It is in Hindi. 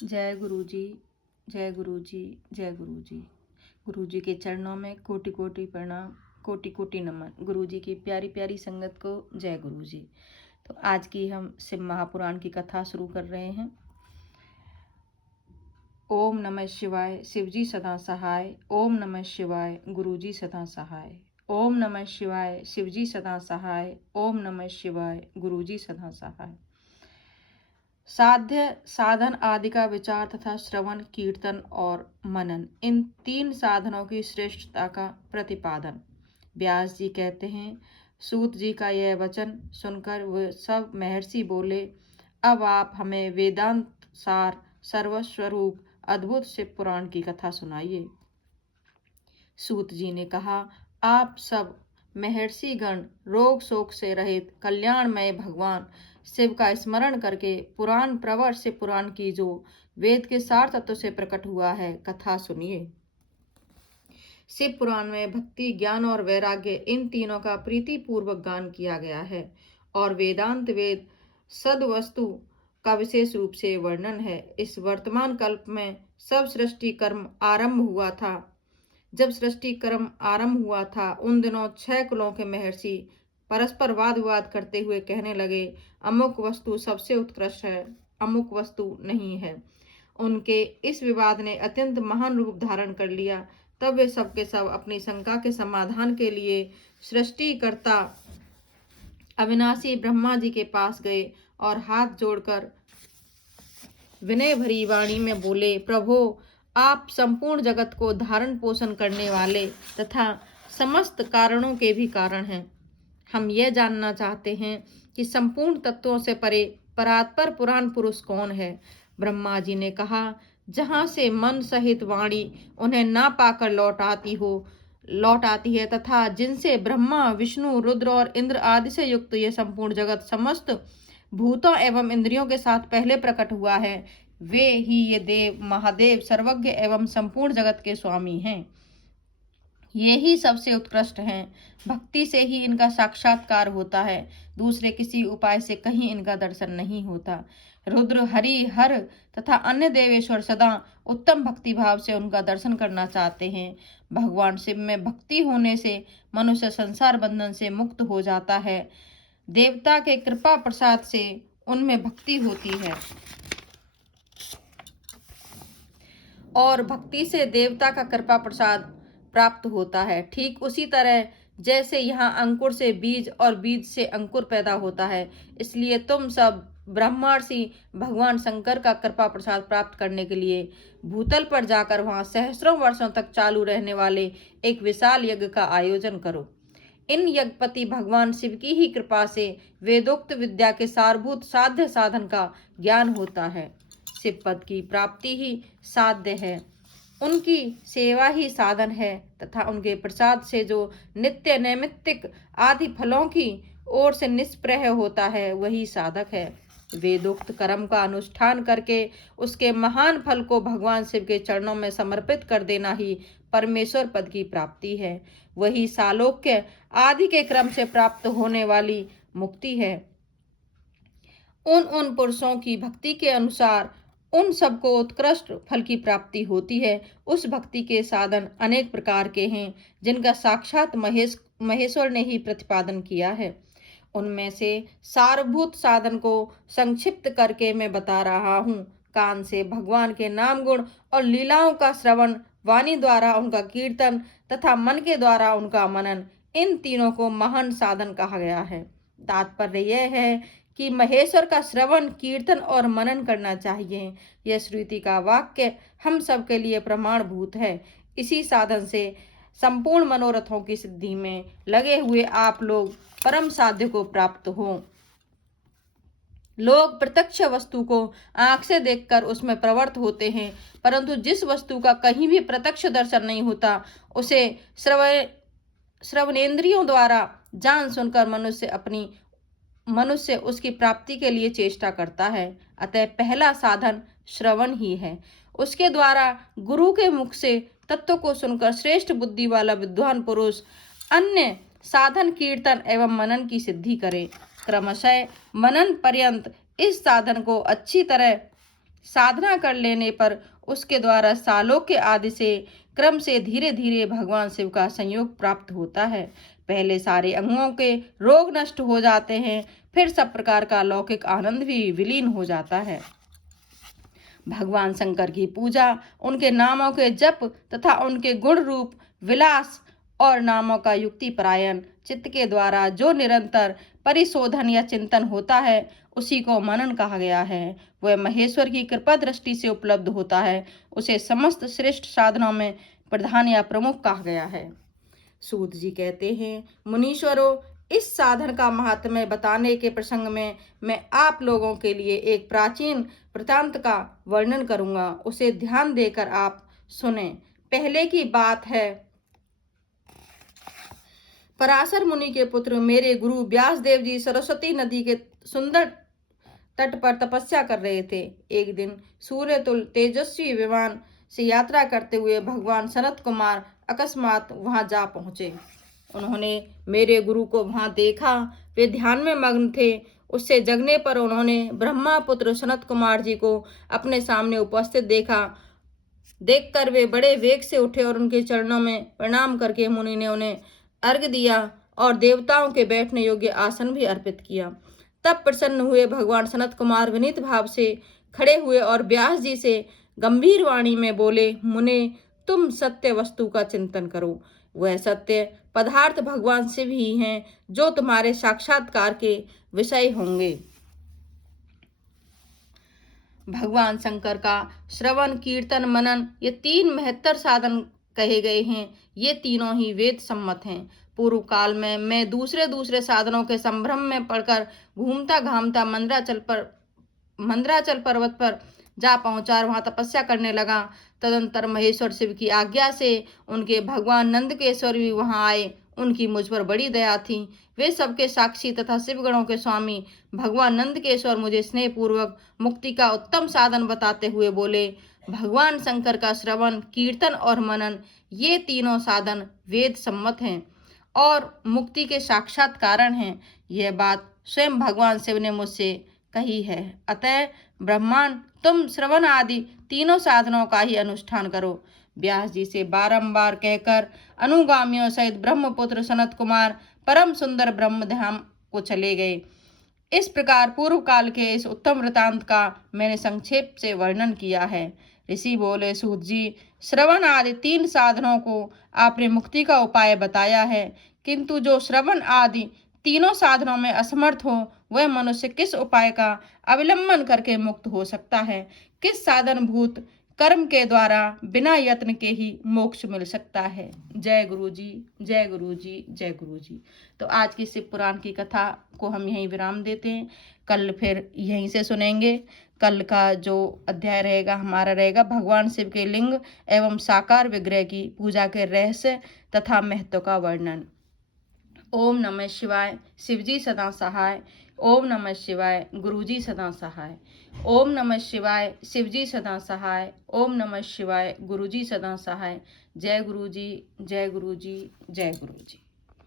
जय गुरु जी, जय गुरु जी, जय गुरु जी। गुरु जी के चरणों में कोटि कोटि प्रणाम, कोटि कोटि नमन। गुरु जी की प्यारी प्यारी संगत को जय गुरु जी। तो आज की हम शिव महापुराण की कथा शुरू कर रहे हैं। ओम नमः शिवाय, शिवजी सदा सहाय। ओम नमः शिवाय, गुरु जी सदा सहाय। ओम नमः शिवाय, शिवजी सदा सहाय। ओम नमः शिवाय, गुरु जी सदा सहाय। साध्य, साधन आदि का विचार तथा श्रवण, कीर्तन और मनन, इन तीन साधनों की श्रेष्ठता का प्रतिपादन। व्यास जी कहते हैं, सूत जी का यह वचन सुनकर वे सब महर्षि बोले, अब आप हमें वेदांत सार सर्वस्वरूप अद्भुत शिव पुराण की कथा सुनाइए। सूत जी ने कहा, आप सब महर्षि गण रोग शोक से रहित कल्याणमय भगवान शिव का स्मरण करके पुराण प्रवर से पुराण की जो वेद के सार तत्व से प्रकट हुआ है कथा सुनिए। शिव पुराण में भक्ति, ज्ञान और वैराग्य, इन तीनों का प्रीति पूर्वक गान किया गया है और वेदांत वेद सद्वस्तु का विशेष रूप से वर्णन है। इस वर्तमान कल्प में सब सृष्टि कर्म आरंभ हुआ था। जब सृष्टि कर्म आरंभ हुआ था, उन दिनों 6 कुलों के महर्षि परस्पर वाद विवाद करते हुए कहने लगे, अमुक वस्तु सबसे उत्कृष्ट है, अमुक वस्तु नहीं है। उनके इस विवाद ने अत्यंत महान रूप धारण कर लिया। तब वे सब के सब अपनी शंका के समाधान के लिए सृष्टिकर्ता अविनाशी ब्रह्मा जी के पास गए और हाथ जोड़कर विनय भरी वाणी में बोले, प्रभो, आप संपूर्ण जगत को धारण पोषण करने वाले तथा समस्त कारणों के भी कारण हैं। हम यह जानना चाहते हैं कि संपूर्ण तत्वों से परे परात्पर पुराण पुरुष कौन है। ब्रह्मा जी ने कहा, जहाँ से मन सहित वाणी उन्हें ना पाकर लौट आती है तथा जिनसे ब्रह्मा, विष्णु, रुद्र और इंद्र आदि से युक्त यह संपूर्ण जगत समस्त भूतों एवं इंद्रियों के साथ पहले प्रकट हुआ है, वे ही ये देव महादेव सर्वज्ञ एवं संपूर्ण जगत के स्वामी हैं। ये ही सबसे उत्कृष्ट हैं। भक्ति से ही इनका साक्षात्कार होता है, दूसरे किसी उपाय से कहीं इनका दर्शन नहीं होता। रुद्र, हरि, हर तथा अन्य देवेश्वर सदा उत्तम भक्ति भाव से उनका दर्शन करना चाहते हैं। भगवान शिव में भक्ति होने से मनुष्य संसार बंधन से मुक्त हो जाता है। देवता के कृपा प्रसाद से उनमें भक्ति होती है और भक्ति से देवता का कृपा प्रसाद प्राप्त होता है। ठीक उसी तरह जैसे यहाँ अंकुर से बीज और बीज से अंकुर पैदा होता है, इसलिए तुम सब ब्रह्मर्षि भगवान शंकर का कृपा प्रसाद प्राप्त करने के लिए भूतल पर जाकर वहां सहस्रों वर्षों तक चालू रहने वाले एक विशाल यज्ञ का आयोजन करो। इन यज्ञपति भगवान शिव की ही कृपा से वेदोक्त विद्या के सारभूत साध्य साधन का ज्ञान होता है। शिव पद की प्राप्ति ही साध्य है, उनकी सेवा ही साधन है तथा उनके प्रसाद से जो नित्य नैमित्तिक आदि फलों की ओर से निष्प्रह होता है वही साधक है। वेदोक्त कर्म का अनुष्ठान करके उसके महान फल को भगवान शिव के चरणों में समर्पित कर देना ही परमेश्वर पद की प्राप्ति है। वही सालोक्य आदि के क्रम से प्राप्त होने वाली मुक्ति है। उन पुरुषों की भक्ति के अनुसार उन सबको उत्कृष्ट फल की प्राप्ति होती है। उस भक्ति के साधन अनेक प्रकार के हैं, जिनका साक्षात महेश्वर ने ही प्रतिपादन किया है। उनमें से सारभूत साधन को संक्षिप्त करके मैं बता रहा हूँ। कान से भगवान के नाम गुण और लीलाओं का श्रवण, वाणी द्वारा उनका कीर्तन तथा मन के द्वारा उनका मनन, इन तीनों को महान साधन कहा गया है। तात्पर्य यह है कि महेश्वर का श्रवण, कीर्तन और मनन करना चाहिए। यह श्रुति का वाक्य हम सब के लिए प्रमाणभूत है। इसी साधन से संपूर्ण मनोरथों की सिद्धि में लगे हुए आप लोग परम साध्य को प्राप्त हो। लोग प्रत्यक्ष वस्तु को आंख से देखकर उसमें प्रवृत्त होते हैं, परंतु जिस वस्तु का कहीं भी प्रत्यक्ष दर्शन नहीं होता, उसे श्रवणेंद्रियों द्वारा जान सुनकर मनुष्य उसकी प्राप्ति के लिए चेष्टा करता है। अतः पहला साधन श्रवण ही है। उसके द्वारा गुरु के मुख से तत्व को सुनकर श्रेष्ठ बुद्धि वाला विद्वान पुरुष अन्य साधन कीर्तन एवं मनन की सिद्धि करे। क्रमशः मनन पर्यंत इस साधन को अच्छी तरह साधना कर लेने पर उसके द्वारा सालोक्य आदि से क्रम से धीरे धीरे भगवान शिव का संयोग प्राप्त होता है। पहले सारे अंगों के रोग नष्ट हो जाते हैं, फिर सब प्रकार का लौकिक आनंद भी विलीन हो जाता है। भगवान शंकर की पूजा, उनके नामों के जप तथा उनके गुण रूप विलास और नामों का युक्ति परायण चित्त के द्वारा जो निरंतर परिशोधन या चिंतन होता है, उसी को मनन कहा गया है। वह महेश्वर की कृपा दृष्टि से उपलब्ध होता है। उसे समस्त श्रेष्ठ साधनों में प्रधान या प्रमुख कहा गया है। सूत जी कहते हैं, मुनीश्वरों, इस साधन का महात्म्य बताने के प्रसंग में मैं आप लोगों के लिए एक प्राचीन वृतांत का वर्णन करूंगा, उसे ध्यान देकर आप सुने। पहले की बात है, पराशर मुनि के पुत्र मेरे गुरु व्यास देव जी सरस्वती नदी के सुंदर तट पर तपस्या कर रहे थे। एक दिन सूर्य तुल तेजस्वी विमान से यात्रा करते हुए भगवान सनत कुमार अकस्मात वहां जा पहुंचे। उन्होंने मेरे गुरु को वहां देखा। वे ध्यान में मग्न थे। उससे जगने पर उन्होंने ब्रह्मा पुत्र सनत कुमार जी को अपने सामने उपस्थित देखा। देखकर वे बड़े वेग से उठे और उनके चरणों में प्रणाम करके मुनि ने उन्हें अर्घ्य दिया और देवताओं के बैठने योग्य आसन भी अर्पित किया। तब प्रसन्न हुए भगवान सनत कुमार विनीत भाव से खड़े हुए और व्यास जी से गंभीर वाणी में बोले, मुने, तुम सत्य वस्तु का चिंतन करो। वह सत्य पदार्थ भगवान शिव ही हैं, जो तुम्हारे साक्षात्कार के विषय होंगे। भगवान शंकर का श्रवण, कीर्तन, मनन, ये 3 महत्तर साधन कहे गए हैं। ये तीनों ही वेद सम्मत हैं। पूर्व काल में मैं दूसरे साधनों के संभ्रम में पड़कर घूमता घामता मंदराचल पर्वत पर जा पहुंचा और वहां तपस्या करने लगा। तदंतर महेश्वर शिव की आज्ञा से उनके भगवान नंदकेश्वर भी वहां आए। उनकी मुझ पर बड़ी दया थी। वे सबके साक्षी तथा शिवगणों के स्वामी भगवान नंदकेश्वर मुझे स्नेहपूर्वक मुक्ति का उत्तम साधन बताते हुए बोले, भगवान शंकर का श्रवण, कीर्तन और मनन, ये तीनों साधन वेद सम्मत हैं और मुक्ति के साक्षात कारण हैं। यह बात स्वयं भगवान शिव ने मुझसे कही है। अतः ब्रह्मांड, तुम श्रवण आदि तीनों साधनों का ही अनुष्ठान करो। व्यास जी से बारंबार कहकर अनुगामियों सहित ब्रह्मपुत्र सनत कुमार परम सुंदर ब्रह्मधाम को चले गए। इस प्रकार पूर्व काल के इस उत्तम वृतांत का मैंने संक्षेप से वर्णन किया है। ऋषि बोले, सूत जी, श्रवण आदि 3 साधनों को आपने मुक्ति का उपाय बताया है, किंतु जो श्रवण आदि तीनों साधनों में असमर्थ हो, वह मनुष्य किस उपाय का अवलंबन करके मुक्त हो सकता है? किस साधन भूत कर्म के द्वारा बिना यत्न के ही मोक्ष मिल सकता है? जय गुरु जी, जय गुरु जी, जय गुरु जी। तो आज की शिव पुराण की कथा को हम यहीं विराम देते हैं। कल फिर यहीं से सुनेंगे। कल का जो अध्याय रहेगा हमारा रहेगा भगवान शिव के लिंग एवं साकार विग्रह की पूजा के रहस्य तथा महत्व का वर्णन। ओम नमः शिवाय। शिवजी सदा सहाय। ओम नमः शिवाय। गुरुजी सदा सहाय। ओम नमः शिवाय। शिवजी सदा सहाय। ओम नमः शिवाय। गुरुजी सदा सहाय। जय गुरुजी, जय गुरुजी, जय गुरुजी।